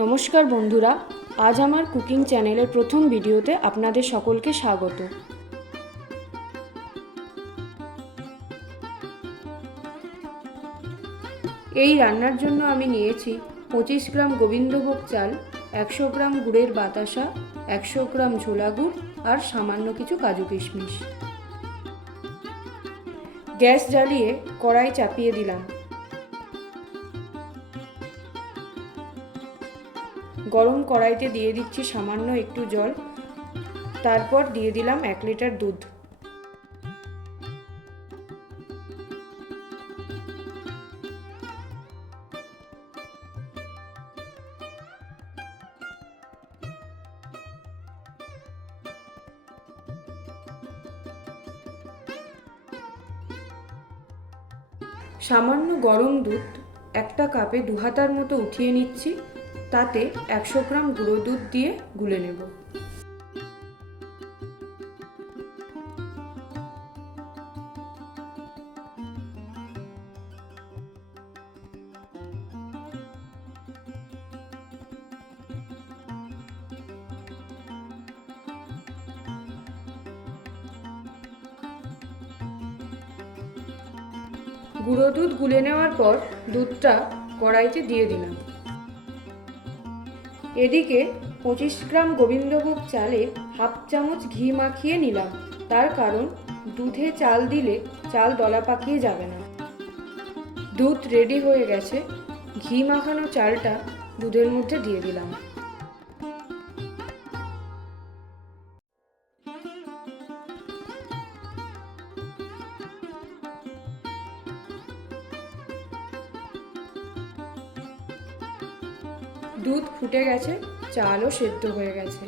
নমস্কার বন্ধুরা, আজ আমার কুকিং চ্যানেলের প্রথম ভিডিওতে আপনাদের সকলকে স্বাগত। এই রান্নার জন্য আমি নিয়েছি 25 গ্রাম গোবিন্দভোগ চাল, 100 গ্রাম গুড়ের বাতাসা, 100 গ্রাম ঝোলা গুড় আর সামান্য কিছু কাজু কিশমিশ। গ্যাস জ্বালিয়ে কড়াই চাপিয়ে দিলাম। গরম কড়াইতে দিয়ে দিচ্ছি সামান্য একটু জল, তারপর দিয়ে দিলাম 1 লিটার দুধ। সামান্য গরম দুধ একটা কাপে 2 হাতার মতো উঠিয়ে নিচ্ছি, তাতে 100 গ্রাম গুঁড়ো দুধ দিয়ে গুলে নেব। গুঁড়ো দুধ গুলে নেওয়ার পর দুধটা কড়াইতে দিয়ে দিলাম। এদিকে 25 গ্রাম গোবিন্দভোগ চালে হাফ চামচ ঘি মাখিয়ে নিলাম, তার কারণ দুধে চাল দিলে চাল দলা পাকিয়ে যাবে না। দুধ রেডি হয়ে গেছে, ঘি মাখানো চালটা দুধের মধ্যে দিয়ে দিলাম। দুধ ফুটে গেছে, চালও সেদ্ধ হয়ে গেছে।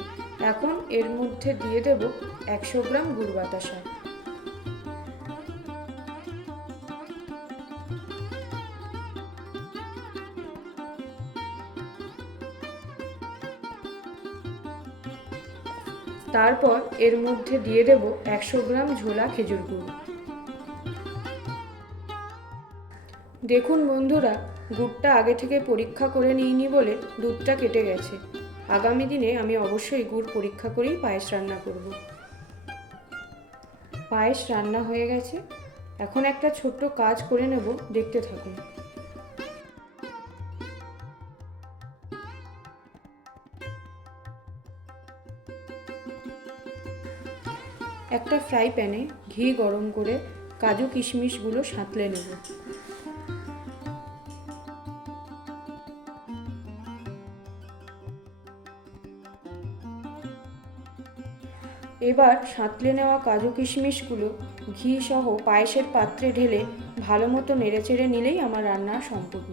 এখন এর মধ্যে দিয়ে দেব 100 গ্রাম গুড় বাতাসা। তারপর এর মধ্যে দিয়ে দেব 100 গ্রাম ঝোলা খেজুর গুড়। দেখুন বন্ধুরা, গুড়টা আগে থেকে পরীক্ষা করে নিইনি বলে দুধটা কেটে গেছে। আগামী দিনে আমি অবশ্যই গুড় পরীক্ষা করেই পায়েস রান্না করব। পায়েস রান্না হয়ে গেছে, এখন একটা ছোট্ট কাজ করে নেব, দেখতে থাকুন। একটা ফ্রাই প্যানে ঘি গরম করে কাজু কিশমিশগুলো সাঁতলে নেব। এবার সাঁতলে নেওয়া কাজু কিশমিশগুলো ঘি সহ পায়েসের পাত্রে ঢেলে ভালো মতো নেড়েচেড়ে নিলেই আমার রান্না সম্পূর্ণ।